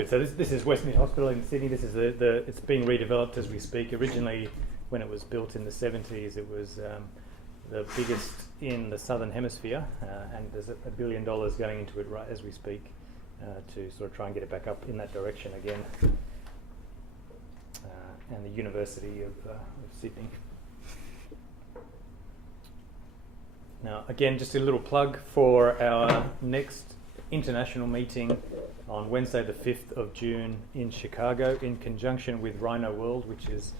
Good. So this is Westmead Hospital in Sydney. This is it's being redeveloped as we speak. Originally, when it was built in the 70s, it was the biggest in the southern hemisphere, and there's $1 billion going into it right as we speak to sort of try and get it back up in that direction again. And the University of Sydney. Now, again, just a little plug for our next international meeting on Wednesday the 5th of June in Chicago in conjunction with Rhino World, which is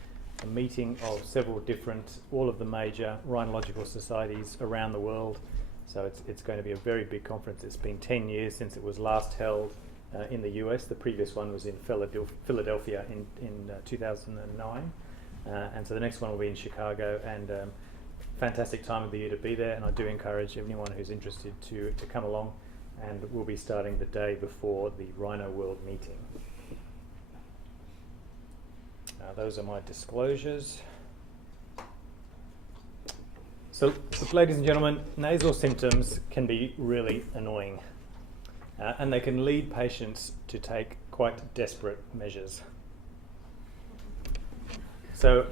a meeting of several different, all of the major rhinological societies around the world. So it's going to be a very big conference. It's been 10 years since it was last held in the US. The previous one was in Philadelphia in 2009. And so the next one will be in Chicago, and fantastic time of the year to be there. And I do encourage anyone who's interested to come along, and we'll be starting the day before the Rhino World meeting. Those are my disclosures. So, ladies and gentlemen, nasal symptoms can be really annoying, and they can lead patients to take quite desperate measures. So,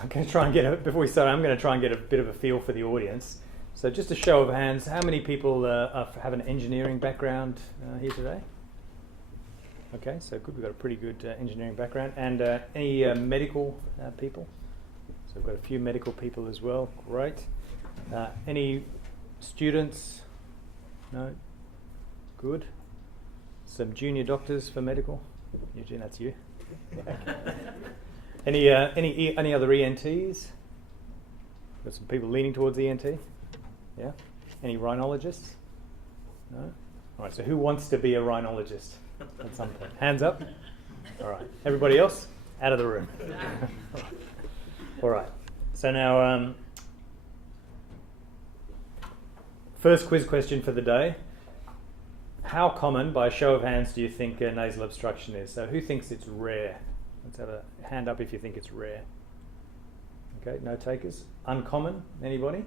I'm going to try and before we start, I'm going to try and get a bit of a feel for the audience. So just a show of hands, how many people have an engineering background here today? Okay, so good, we've got a pretty good engineering background. And any medical people? So we've got a few medical people as well, great. Any students? No? Good. Some junior doctors for medical? Eugene, that's you. Any other ENTs? Got some people leaning towards ENT? Yeah? Any rhinologists? No? All right, so who wants to be a rhinologist at some point? Hands up. All right. Everybody else? Out of the room. All right. So now, first quiz question for the day. How common, by a show of hands, do you think nasal obstruction is? So who thinks it's rare? Let's have a hand up if you think it's rare. Okay, no takers. Uncommon, anybody?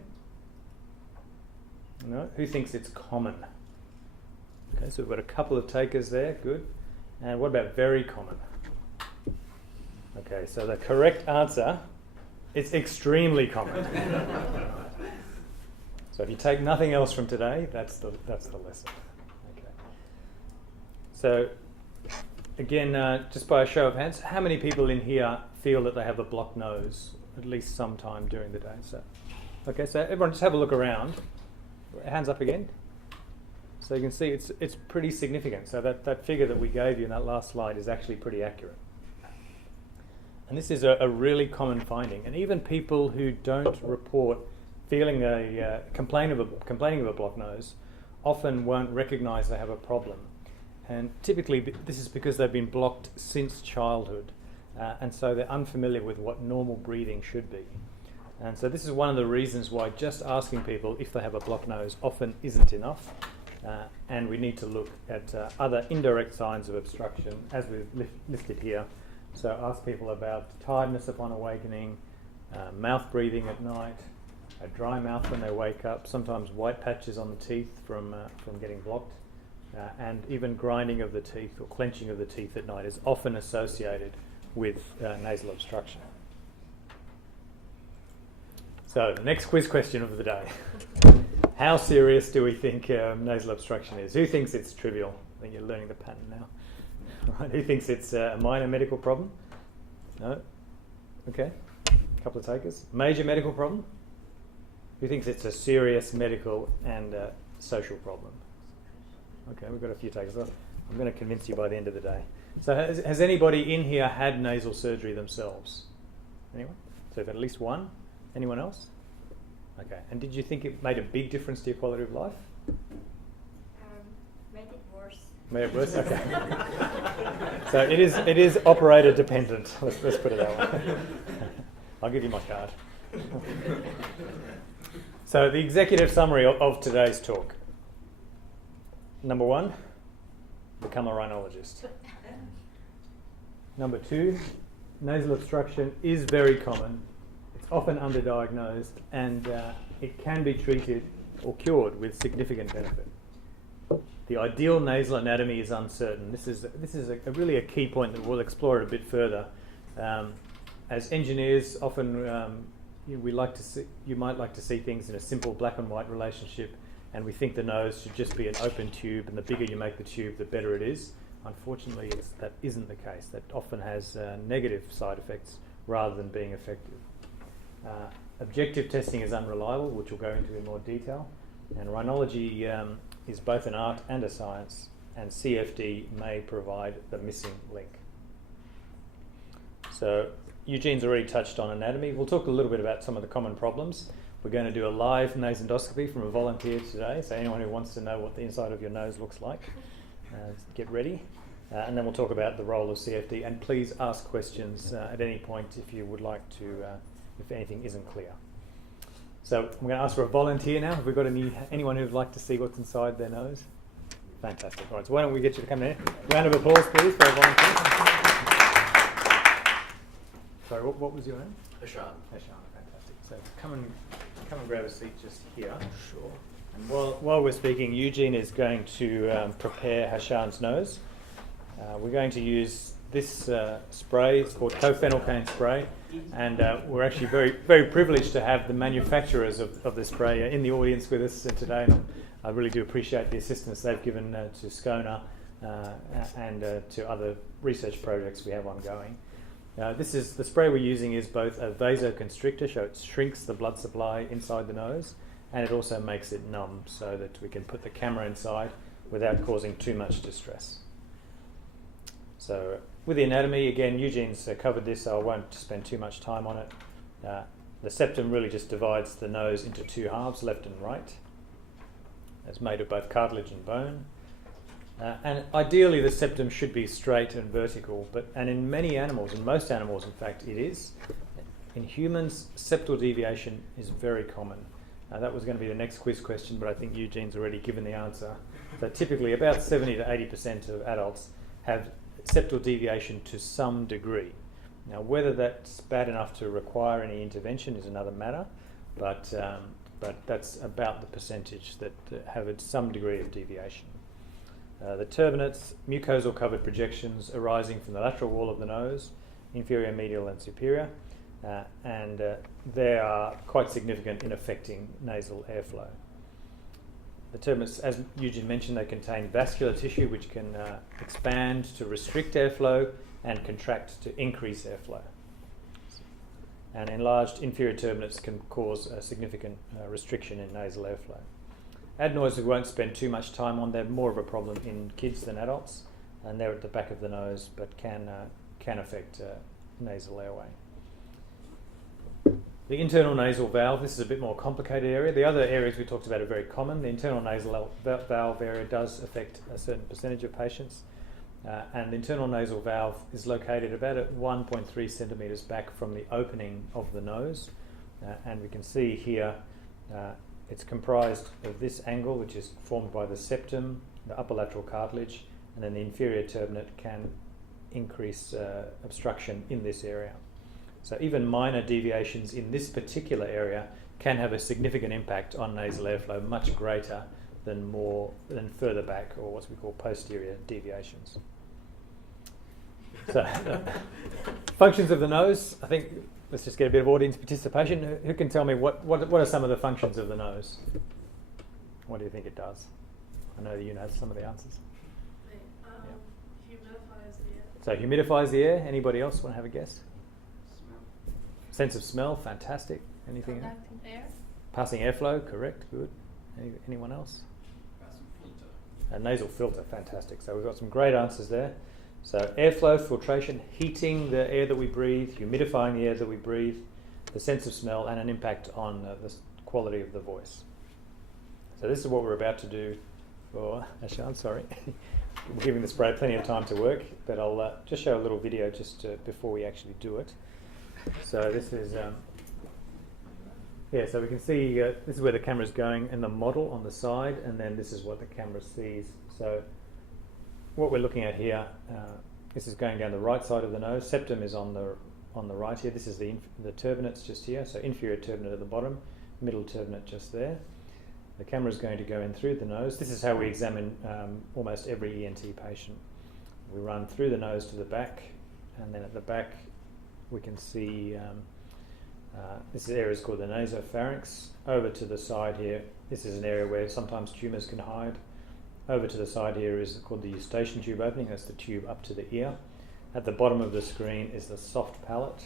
No? Who thinks it's common? Okay, so we've got a couple of takers there, good. And what about very common? Okay, so the correct answer, it's extremely common. So if you take nothing else from today, that's the lesson. Okay. So again, just by a show of hands, how many people in here feel that they have a blocked nose at least sometime during the day? So, okay, so everyone just have a look around. Hands up again. So you can see it's pretty significant. So that figure that we gave you in that last slide is actually pretty accurate. And this is a really common finding. And even people who don't report feeling complaining of a blocked nose often won't recognise they have a problem. And typically this is because they've been blocked since childhood, and so they're unfamiliar with what normal breathing should be. And so this is one of the reasons why just asking people if they have a blocked nose often isn't enough, and we need to look at other indirect signs of obstruction as we've listed here. So ask people about tiredness upon awakening, mouth breathing at night, a dry mouth when they wake up, sometimes white patches on the teeth from getting blocked, and even grinding of the teeth or clenching of the teeth at night is often associated with nasal obstruction. So, next quiz question of the day. How serious do we think nasal obstruction is? Who thinks it's trivial? I think you're learning the pattern now. Right. Who thinks it's a minor medical problem? No? Okay. A couple of takers. Major medical problem? Who thinks it's a serious medical and social problem? Okay, we've got a few takers. I'm going to convince you by the end of the day. So has anybody in here had nasal surgery themselves? Anyone? So you've had at least one? Anyone else? Okay. And did you think it made a big difference to your quality of life? Made it worse. Made it worse? Okay. So it is operator dependent. Let's put it that way. I'll give you my card. So the executive summary of today's talk. Number 1, become a rhinologist. Number 2, nasal obstruction is very common. It's often underdiagnosed, and it can be treated or cured with significant benefit. The ideal nasal anatomy is uncertain. This is really a key point that we'll explore it a bit further. As engineers, often you might like to see things in a simple black and white relationship, and we think the nose should just be an open tube, and the bigger you make the tube, the better it is. Unfortunately, that isn't the case. That often has negative side effects rather than being effective. Objective testing is unreliable, which we'll go into in more detail. And rhinology is both an art and a science, and CFD may provide the missing link. So Eugene's already touched on anatomy. We'll talk a little bit about some of the common problems. We're going to do a live nose endoscopy from a volunteer today, so anyone who wants to know what the inside of your nose looks like, get ready. And then we'll talk about the role of CFD, and please ask questions at any point if you would like to, if anything isn't clear. So I'm going to ask for a volunteer now. Have we got anyone who would like to see what's inside their nose? Fantastic. All right, so why don't we get you to come in? Round of applause, please, for a volunteer. Sorry, what was your name? Hashan. Hashan, fantastic. So come and grab a seat just here. Sure. And while we're speaking, Eugene is going to prepare Hashan's nose. We're going to use this spray. It's called cophenolcane spray, and we're actually very, very privileged to have the manufacturers of this spray in the audience with us today. And I really do appreciate the assistance they've given to SCONA and to other research projects we have ongoing. The spray we're using is both a vasoconstrictor, so it shrinks the blood supply inside the nose, and it also makes it numb so that we can put the camera inside without causing too much distress. So with the anatomy, again, Eugene's covered this, so I won't spend too much time on it. The septum really just divides the nose into two halves, left and right. It's made of both cartilage and bone. And ideally the septum should be straight and vertical, and in many animals, in most animals in fact, it is. In humans, septal deviation is very common. That was going to be the next quiz question, but I think Eugene's already given the answer. So typically about 70 to 80% of adults have septal deviation to some degree. Now whether that's bad enough to require any intervention is another matter, but that's about the percentage that have some degree of deviation. The turbinates, mucosal covered projections arising from the lateral wall of the nose, inferior, medial and superior, and they are quite significant in affecting nasal airflow. The turbinates, as Eugene mentioned, they contain vascular tissue which can expand to restrict airflow and contract to increase airflow. And enlarged inferior turbinates can cause a significant restriction in nasal airflow. Adenoids we won't spend too much time on. They're more of a problem in kids than adults, and they're at the back of the nose but can affect nasal airway. The internal nasal valve, this is a bit more complicated area. The other areas we talked about are very common. The internal nasal valve area does affect a certain percentage of patients, and the internal nasal valve is located about at 1.3 centimetres back from the opening of the nose, and we can see here it's comprised of this angle, which is formed by the septum, the upper lateral cartilage, and then the inferior turbinate can increase obstruction in this area. So even minor deviations in this particular area can have a significant impact on nasal airflow, much greater than further back, or what we call posterior deviations. So functions of the nose, I think. Let's just get a bit of audience participation. Who can tell me what are some of the functions of the nose? What do you think it does? I know you know some of the answers. Humidifies the air. So humidifies the air. Anybody else want to have a guess? Smell. Sense of smell, fantastic. Anything else? Conducting air. Passing airflow, correct, good. Anyone else? Passing filter. A nasal filter, fantastic. So we've got some great answers there. So airflow, filtration, heating the air that we breathe, humidifying the air that we breathe, the sense of smell, and an impact on the quality of the voice. So this is what we're about to do for Hashan, sorry. We're giving the spray plenty of time to work, but I'll just show a little video just before we actually do it. So this is, so we can see this is where the camera's going and the model on the side, and then this is what the camera sees. So what we're looking at here, this is going down the right side of the nose. Septum is on the right here. This is the turbinates just here. So inferior turbinate at the bottom, middle turbinate just there. The camera is going to go in through the nose. This is how we examine almost every ENT patient. We run through the nose to the back, and then at the back we can see this area is called the nasopharynx. Over to the side here, this is an area where sometimes tumours can hide. Over to the side here is called the eustachian tube opening. That's the tube up to the ear. At the bottom of the screen is the soft palate.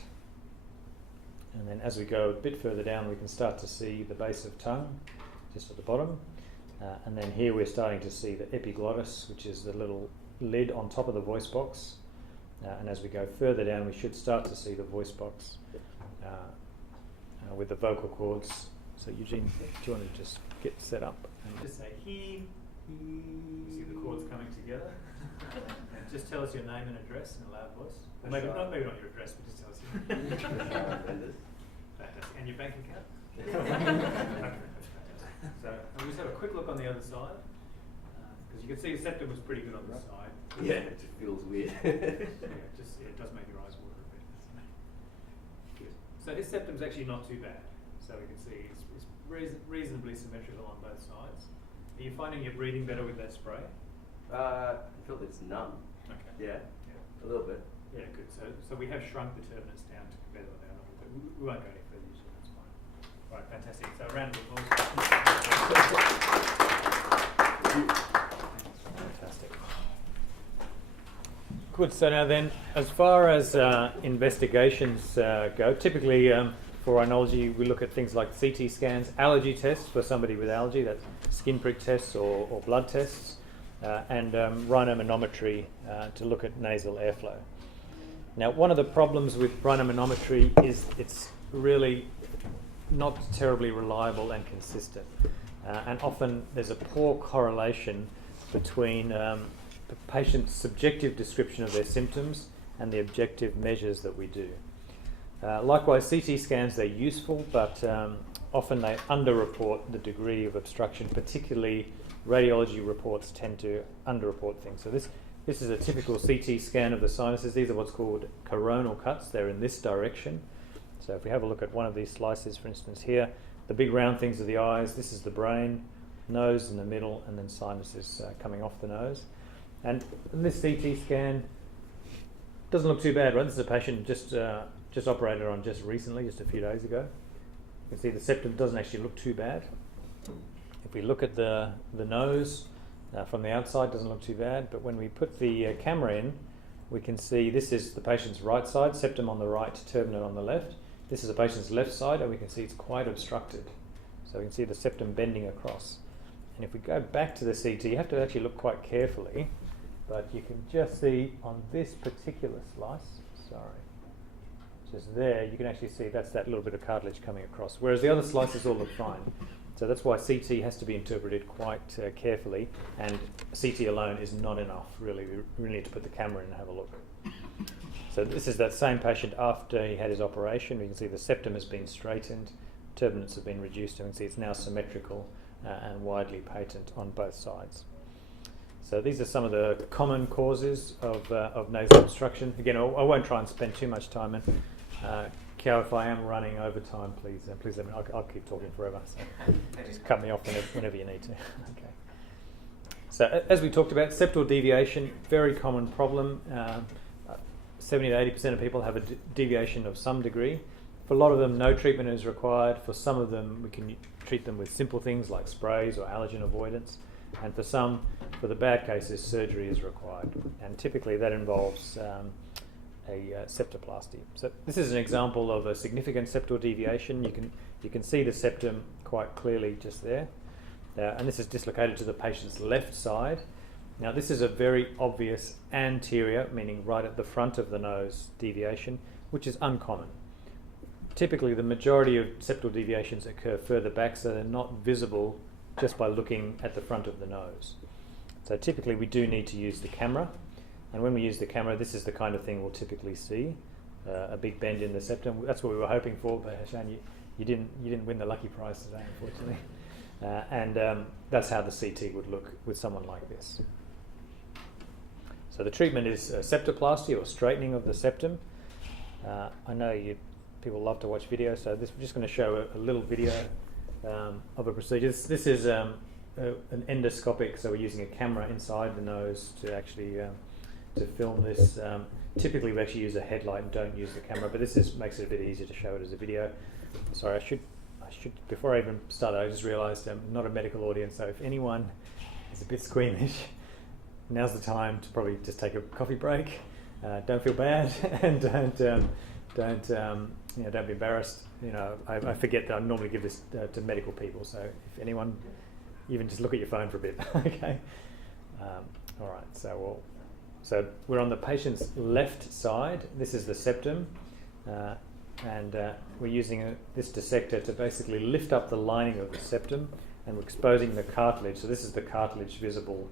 And then as we go a bit further down, we can start to see the base of tongue, just at the bottom. And then here we're starting to see the epiglottis, which is the little lid on top of the voice box. And as we go further down, we should start to see the voice box with the vocal cords. So Eugene, do you want to just get set up? And just say he. See the cords coming together. And just tell us your name and address in a loud voice. Maybe not your address, but just tell us your name. And your bank account. Okay. So we'll just have a quick look on the other side, because you can see the septum was pretty good on this side. Yeah, it just feels weird. It does make your eyes water a bit. Good. So his septum's actually not too bad. So we can see it's reasonably symmetrical on both sides. Are you finding you're breathing better with that spray? I feel it's numb. Okay. Yeah, a little bit. Yeah, good. So we have shrunk the turbinates down to better than that. But we won't go any further usually, that's fine. Right, fantastic. So a round of applause. Fantastic. Good. So now then, as far as investigations go, typically for rhinology, we look at things like CT scans, allergy tests for somebody with allergy, that's skin prick tests or blood tests, and rhinomanometry to look at nasal airflow. Now, one of the problems with rhinomanometry is it's really not terribly reliable and consistent. And often there's a poor correlation between the patient's subjective description of their symptoms and the objective measures that we do. Likewise, CT scans, they're useful, but often they underreport the degree of obstruction, particularly radiology reports tend to underreport things. So this is a typical CT scan of the sinuses. These are what's called coronal cuts. They're in this direction. So if we have a look at one of these slices, for instance here, the big round things are the eyes, this is the brain, nose in the middle, and then sinuses coming off the nose. And this CT scan doesn't look too bad, right? This is a patient just operated on just recently, just a few days ago. You can see the septum doesn't actually look too bad. If we look at the nose from the outside, doesn't look too bad, but when we put the camera in, we can see this is the patient's right side, septum on the right, turbinate on the left. This is the patient's left side, and we can see it's quite obstructed. So we can see the septum bending across. And if we go back to the CT, you have to actually look quite carefully, but you can just see on this particular slice, just there, you can actually see that's that little bit of cartilage coming across, whereas the other slices all look fine. So that's why CT has to be interpreted quite carefully, and CT alone is not enough, really. We really need to put the camera in and have a look. So this is that same patient after he had his operation. We can see the septum has been straightened, turbinates have been reduced, and we can see it's now symmetrical and widely patent on both sides. So these are some of the common causes of nasal obstruction. Again, I won't try and spend too much time in. Kiao, if I am running over time, please let me know. I'll keep talking forever, so just cut me off whenever you need to. Okay. So as we talked about, septal deviation, very common problem. 70 to 80% of people have a deviation of some degree. For a lot of them, no treatment is required. For some of them, we can treat them with simple things like sprays or allergen avoidance. And for some, for the bad cases, surgery is required. And typically that involves a septoplasty. So this is an example of a significant septal deviation. You can see the septum quite clearly just there. And this is dislocated to the patient's left side. Now this is a very obvious anterior, meaning right at the front of the nose deviation, which is uncommon. Typically the majority of septal deviations occur further back, so they're not visible just by looking at the front of the nose. So typically we do need to use the camera, and when we use the camera, this is the kind of thing we'll typically see, a big bend in the septum. That's what we were hoping for, but Hashan, you didn't win the lucky prize today, unfortunately. And that's how the CT would look with someone like this. So the treatment is septoplasty, or straightening of the septum. I know people love to watch videos, so we're just going to show a little video of a procedure. This is an endoscopic, so we're using a camera inside the nose to actually to film this. Typically, we actually use a headlight and don't use the camera, but this makes it a bit easier to show it as a video. Sorry, I should before I even started, I just realised I'm not a medical audience, so if anyone is a bit squeamish, now's the time to probably just take a coffee break. Don't feel bad, and don't be embarrassed. I forget that I normally give this to medical people, so if anyone, even just look at your phone for a bit. Okay. All right. So we're on the patient's left side. This is the septum, and we're using this dissector to basically lift up the lining of the septum, and we're exposing the cartilage. So this is the cartilage visible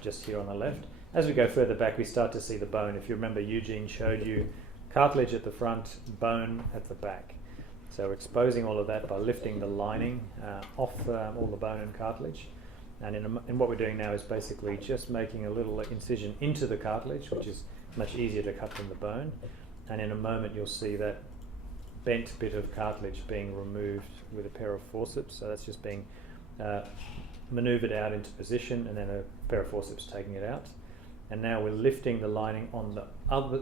just here on the left. As we go further back, we start to see the bone. If you remember, Eugene showed you cartilage at the front, bone at the back. So we're exposing all of that by lifting the lining off all the bone and cartilage. And what we're doing now is basically just making a little incision into the cartilage, which is much easier to cut than the bone. And in a moment, you'll see that bent bit of cartilage being removed with a pair of forceps. So that's just being maneuvered out into position, and then a pair of forceps taking it out. And now we're lifting the lining on the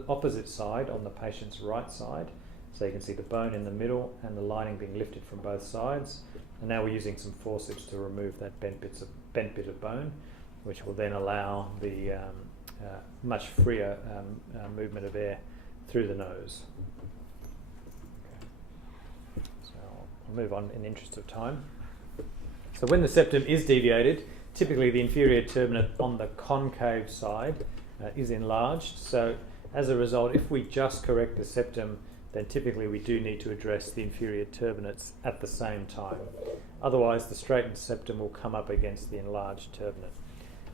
opposite side, on the patient's right side. So you can see the bone in the middle and the lining being lifted from both sides. And now we're using some forceps to remove that bent bit of bone, which will then allow the much freer movement of air through the nose. Okay. So I'll move on in the interest of time. So when the septum is deviated, typically the inferior turbinate on the concave side is enlarged. So as a result, if we just correct the septum, then typically we do need to address the inferior turbinates at the same time. Otherwise, the straightened septum will come up against the enlarged turbinate.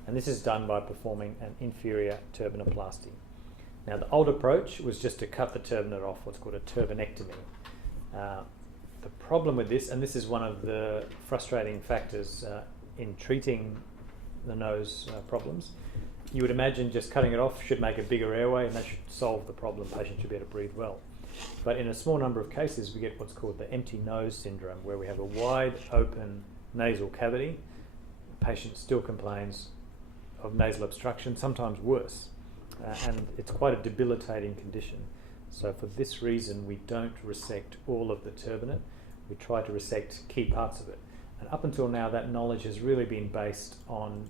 And this is done by performing an inferior turbinoplasty. Now, the old approach was just to cut the turbinate off, what's called a turbinectomy. The problem with this, and this is one of the frustrating factors in treating the nose problems, you would imagine just cutting it off should make a bigger airway, and that should solve the problem. The patient should be able to breathe well. But in a small number of cases, we get what's called the empty nose syndrome, where we have a wide open nasal cavity. The patient still complains of nasal obstruction, sometimes worse, and it's quite a debilitating condition. So for this reason, we don't resect all of the turbinate. We try to resect key parts of it. And up until now, that knowledge has really been based on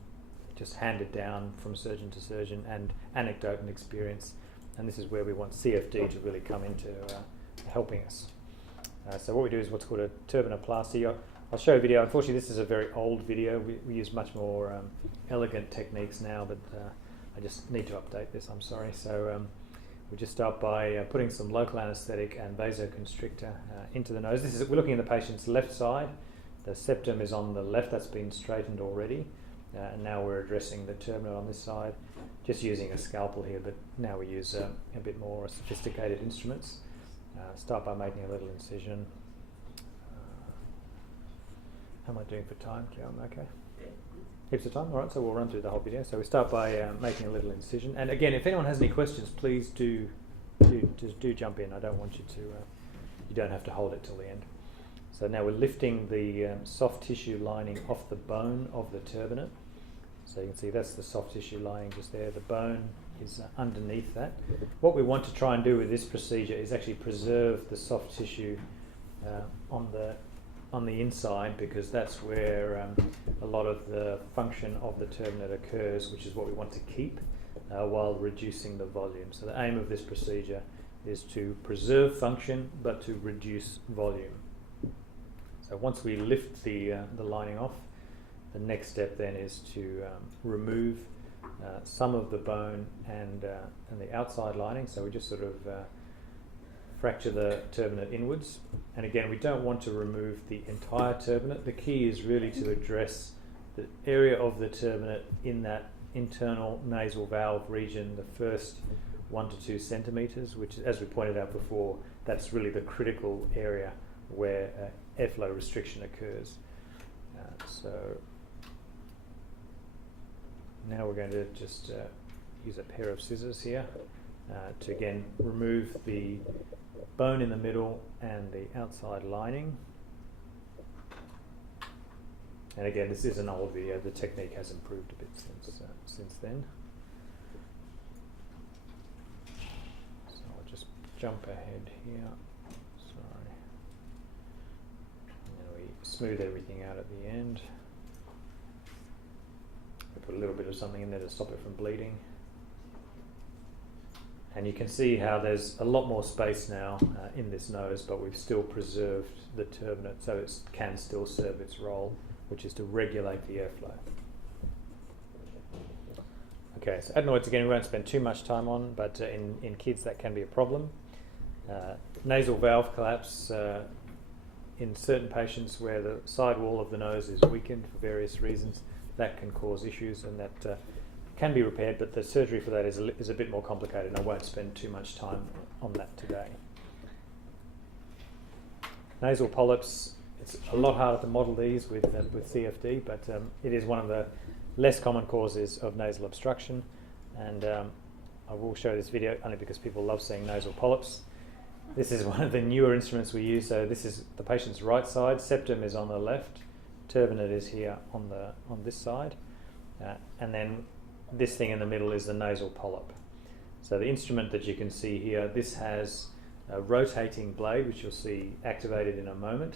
just handed down from surgeon to surgeon and anecdote and experience. And this is where we want CFD to really come into helping us. So what we do is what's called a turbinoplasty. I'll show a video. Unfortunately, this is a very old video. We use much more elegant techniques now, but I just need to update this, I'm sorry. So we just start by putting some local anaesthetic and vasoconstrictor into the nose. We're looking at the patient's left side. The septum is on the left, that's been straightened already. And now we're addressing the turbinate on this side, just using a scalpel here, but now we use a bit more sophisticated instruments. Start by making a little incision. How am I doing for time, Joe? I'm okay? Heaps of time? All right, so we'll run through the whole video. So we start by making a little incision. And again, if anyone has any questions, please do jump in. I don't want you to, you don't have to hold it till the end. So now we're lifting the soft tissue lining off the bone of the turbinate. So you can see that's the soft tissue lining just there. The bone is underneath that. What we want to try and do with this procedure is actually preserve the soft tissue on the inside, because that's where a lot of the function of the turbinate occurs, which is what we want to keep while reducing the volume. So the aim of this procedure is to preserve function but to reduce volume. So once we lift the lining off, the next step then is to remove some of the bone and the outside lining. So we just sort of fracture the turbinate inwards. And again, we don't want to remove the entire turbinate. The key is really to address the area of the turbinate in that internal nasal valve region, the first 1 to 2 centimetres, which, as we pointed out before, that's really the critical area where airflow restriction occurs. So now we're going to just use a pair of scissors here to again remove the bone in the middle and the outside lining. And again, this is an old video. The technique has improved a bit since then. So I'll just jump ahead here. Sorry. And then we smooth everything out at the end. We put a little bit of something in there to stop it from bleeding. And you can see how there's a lot more space now in this nose, but we've still preserved the turbinate so it can still serve its role, which is to regulate the airflow. Okay, so adenoids again we won't spend too much time on, but in kids that can be a problem. Nasal valve collapse in certain patients where the side wall of the nose is weakened for various reasons, that can cause issues, and that can be repaired, but the surgery for that is a bit more complicated, and I won't spend too much time on that today. Nasal polyps, it's a lot harder to model these with CFD, but it is one of the less common causes of nasal obstruction, and I will show this video only because people love seeing nasal polyps. This is one of the newer instruments we use, so this is the patient's right side, septum is on the left, turbinate is here on this side, and then this thing in the middle is the nasal polyp. So the instrument that you can see here, this has a rotating blade, which you'll see activated in a moment.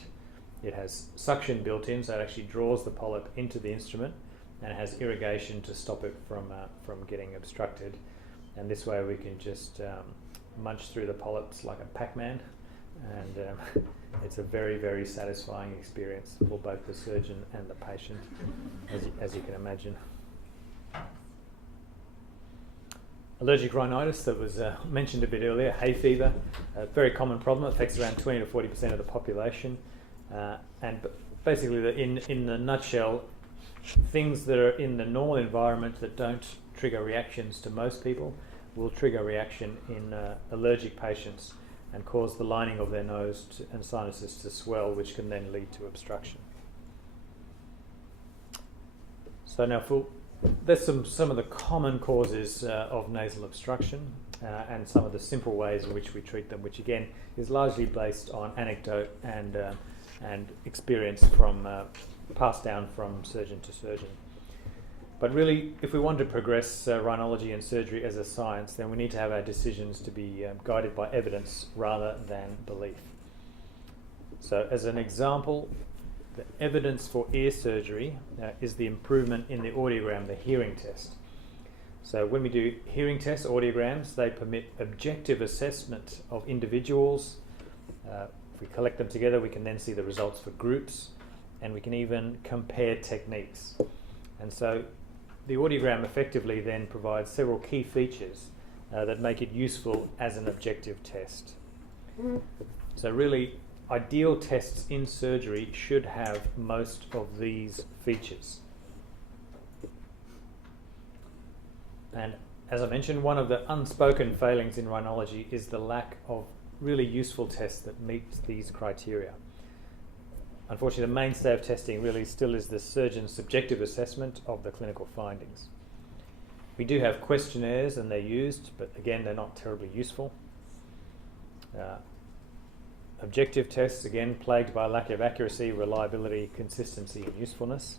It has suction built in, so it actually draws the polyp into the instrument, and it has irrigation to stop it from getting obstructed. And this way we can just munch through the polyps like a Pac-Man, and it's a very, very satisfying experience for both the surgeon and the patient, as you can imagine. Allergic rhinitis that was mentioned a bit earlier, hay fever, a very common problem, affects around 20 to 40% of the population. And basically, in the nutshell, things that are in the normal environment that don't trigger reactions to most people will trigger reaction in allergic patients and cause the lining of their nose and sinuses to swell, which can then lead to obstruction. So now there's some of the common causes of nasal obstruction and some of the simple ways in which we treat them, which again is largely based on anecdote and experience from passed down from surgeon to surgeon. But really, if we want to progress rhinology and surgery as a science, then we need to have our decisions to be guided by evidence rather than belief. So as an example, the evidence for ear surgery is the improvement in the audiogram, the hearing test. So when we do hearing tests, audiograms, they permit objective assessment of individuals. If we collect them together, we can then see the results for groups, and we can even compare techniques. And so the audiogram effectively then provides several key features that make it useful as an objective test. So really, ideal tests in surgery should have most of these features. And as I mentioned, one of the unspoken failings in rhinology is the lack of really useful tests that meet these criteria. Unfortunately, the mainstay of testing really still is the surgeon's subjective assessment of the clinical findings. We do have questionnaires and they're used, but again, they're not terribly useful. Objective tests, again, plagued by lack of accuracy, reliability, consistency, and usefulness.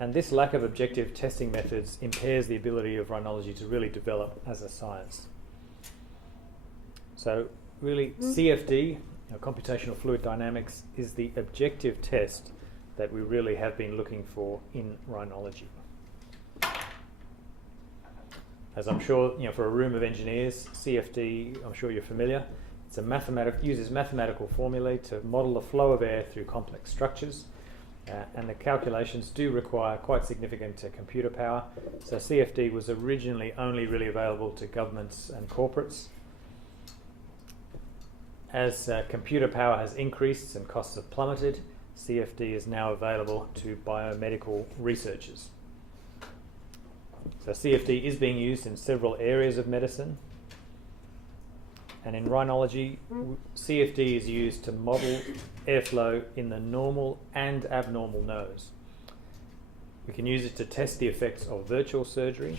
And this lack of objective testing methods impairs the ability of rhinology to really develop as a science. So really, CFD, Computational Fluid Dynamics, is the objective test that we really have been looking for in rhinology. As I'm sure, for a room of engineers, CFD, I'm sure you're familiar. It's uses mathematical formulae to model the flow of air through complex structures, and the calculations do require quite significant computer power. So CFD was originally only really available to governments and corporates. As computer power has increased and costs have plummeted, CFD is now available to biomedical researchers. So CFD is being used in several areas of medicine. And in rhinology, CFD is used to model airflow in the normal and abnormal nose. We can use it to test the effects of virtual surgery.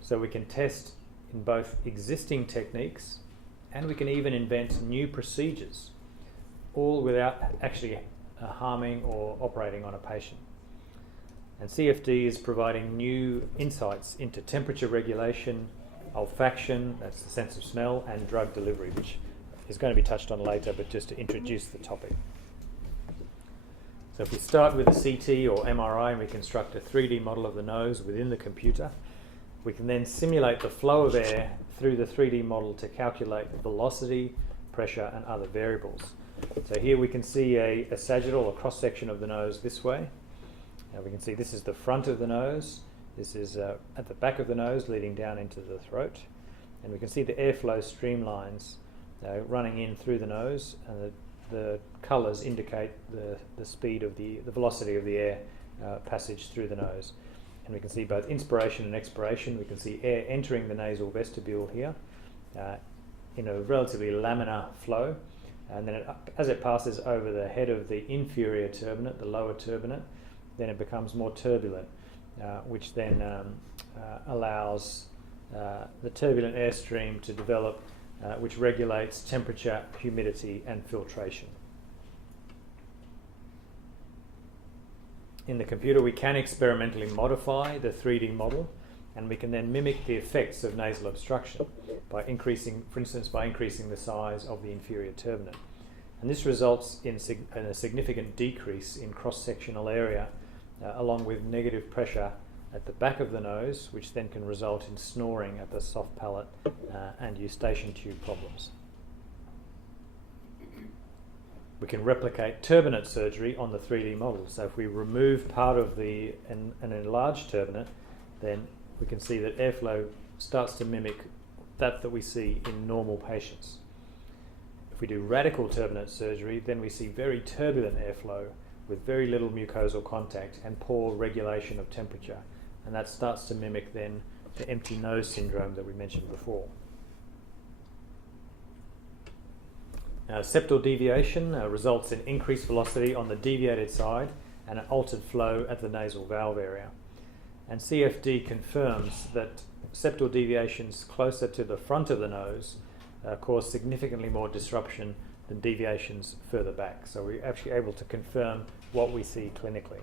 So we can test in both existing techniques, and we can even invent new procedures, all without actually harming or operating on a patient. And CFD is providing new insights into temperature regulation, olfaction, that's the sense of smell, and drug delivery, which is going to be touched on later, but just to introduce the topic. So if we start with a CT or MRI and we construct a 3D model of the nose within the computer, we can then simulate the flow of air through the 3D model to calculate velocity, pressure, and other variables. So here we can see a sagittal, a cross-section of the nose this way. Now we can see this is the front of the nose, this is at the back of the nose leading down into the throat, and we can see the airflow streamlines running in through the nose, and the colours indicate the speed of the velocity of the air passage through the nose. And we can see both inspiration and expiration. We can see air entering the nasal vestibule here in a relatively laminar flow, and then as it passes over the head of the inferior turbinate, the lower turbinate, then it becomes more turbulent, which then allows the turbulent airstream to develop, which regulates temperature, humidity, and filtration. In the computer, we can experimentally modify the 3D model, and we can then mimic the effects of nasal obstruction by increasing, for instance, by increasing the size of the inferior turbinate. And this results in a significant decrease in cross-sectional area, along with negative pressure at the back of the nose, which then can result in snoring at the soft palate and eustachian tube problems. We can replicate turbinate surgery on the 3D model. So if we remove part of an enlarged turbinate, then we can see that airflow starts to mimic that we see in normal patients. If we do radical turbinate surgery, then we see very turbulent airflow with very little mucosal contact and poor regulation of temperature. And that starts to mimic then the empty nose syndrome that we mentioned before. Septal deviation results in increased velocity on the deviated side and an altered flow at the nasal valve area. And CFD confirms that septal deviations closer to the front of the nose cause significantly more disruption than deviations further back. So we're actually able to confirm what we see clinically.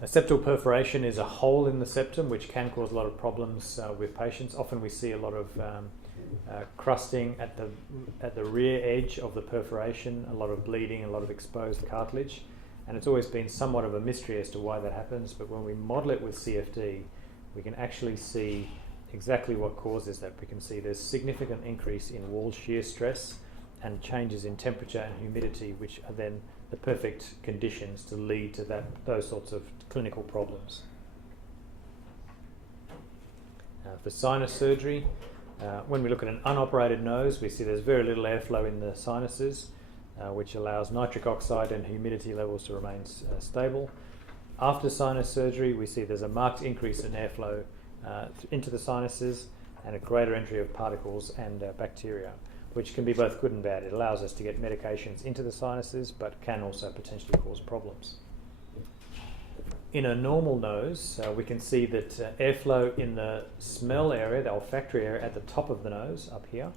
A septal perforation is a hole in the septum which can cause a lot of problems with patients. Often we see a lot of crusting at the rear edge of the perforation, a lot of bleeding, a lot of exposed cartilage, and it's always been somewhat of a mystery as to why that happens. But when we model it with CFD, we can actually see exactly what causes that. We can see there's significant increase in wall shear stress and changes in temperature and humidity, which are then the perfect conditions to lead to those sorts of clinical problems. For sinus surgery, when we look at an unoperated nose, we see there's very little airflow in the sinuses, which allows nitric oxide and humidity levels to remain stable. After sinus surgery, we see there's a marked increase in airflow into the sinuses and a greater entry of particles and bacteria, which can be both good and bad. It allows us to get medications into the sinuses, but can also potentially cause problems. In a normal nose, we can see that airflow in the smell area, the olfactory area at the top of the nose, up here,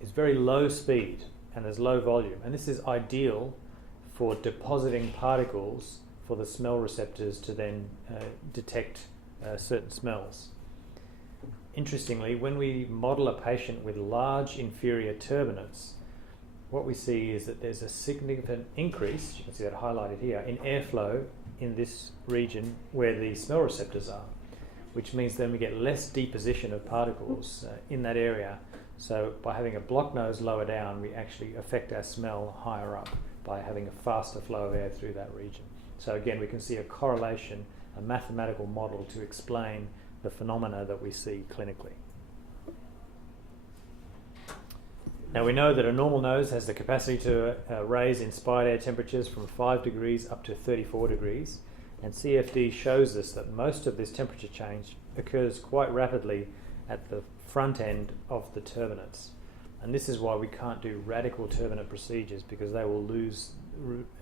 is very low speed and there's low volume. And this is ideal for depositing particles for the smell receptors to then detect certain smells. Interestingly, when we model a patient with large inferior turbinates, what we see is that there's a significant increase, you can see that highlighted here, in airflow in this region where the smell receptors are, which means then we get less deposition of particles in that area. So by having a blocked nose lower down, we actually affect our smell higher up by having a faster flow of air through that region. So again, we can see a correlation, a mathematical model to explain the phenomena that we see clinically. Now we know that a normal nose has the capacity to raise inspired air temperatures from 5 degrees up to 34 degrees, and CFD shows us that most of this temperature change occurs quite rapidly at the front end of the turbinates. And this is why we can't do radical turbinate procedures, because they will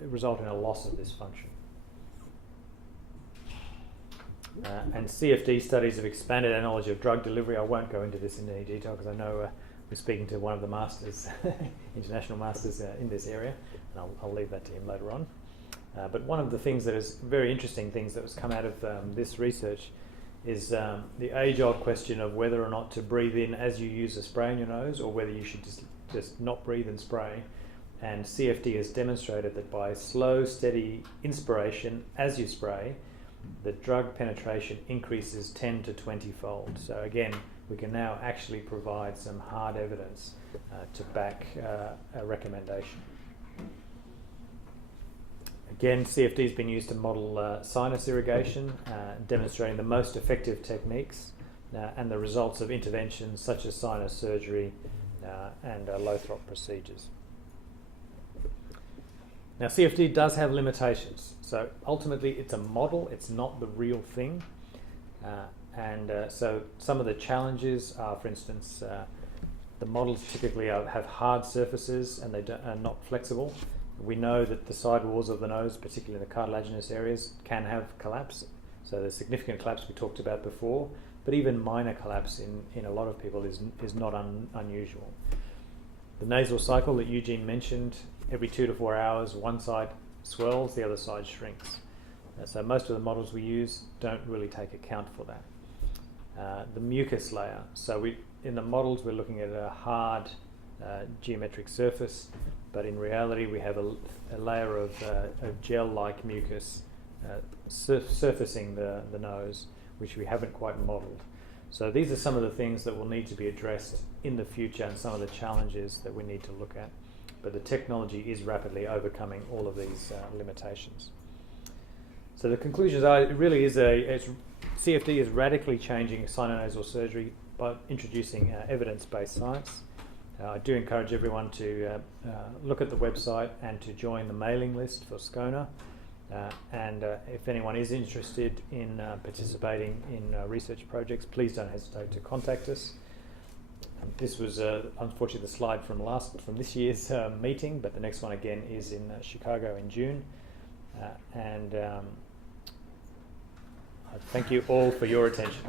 result in a loss of this function. And CFD studies have expanded our knowledge of drug delivery. I won't go into this in any detail because I know was speaking to one of the masters, international masters in this area, and I'll leave that to him later on. But one of the things that is very interesting things that was come out of this research is the age-old question of whether or not to breathe in as you use a spray in your nose, or whether you should just not breathe and spray. And CFD has demonstrated that by slow, steady inspiration as you spray, the drug penetration increases 10 to 20-fold. So again, we can now actually provide some hard evidence to back a recommendation. Again, CFD has been used to model sinus irrigation, demonstrating the most effective techniques and the results of interventions such as sinus surgery and Lothrop procedures. Now, CFD does have limitations. So ultimately, it's a model, it's not the real thing. So some of the challenges are, for instance, the models typically have hard surfaces and they are not flexible. We know that the side walls of the nose, particularly the cartilaginous areas, can have collapse. So the significant collapse we talked about before, but even minor collapse in a lot of people is not unusual. The nasal cycle that Eugene mentioned, every 2 to 4 hours, one side swells, the other side shrinks. So most of the models we use don't really take account for that. The mucus layer. So in the models we're looking at a hard geometric surface, but in reality we have a layer of gel-like mucus surfacing the nose, which we haven't quite modelled. So these are some of the things that will need to be addressed in the future and some of the challenges that we need to look at. But the technology is rapidly overcoming all of these limitations. So the conclusions are, it really is CFD is radically changing sinonasal surgery by introducing evidence-based science. I do encourage everyone to look at the website and to join the mailing list for SCONA. And if anyone is interested in participating in research projects, please don't hesitate to contact us. This was unfortunately the slide from this year's meeting, but the next one again is in Chicago in June. I thank you all for your attention.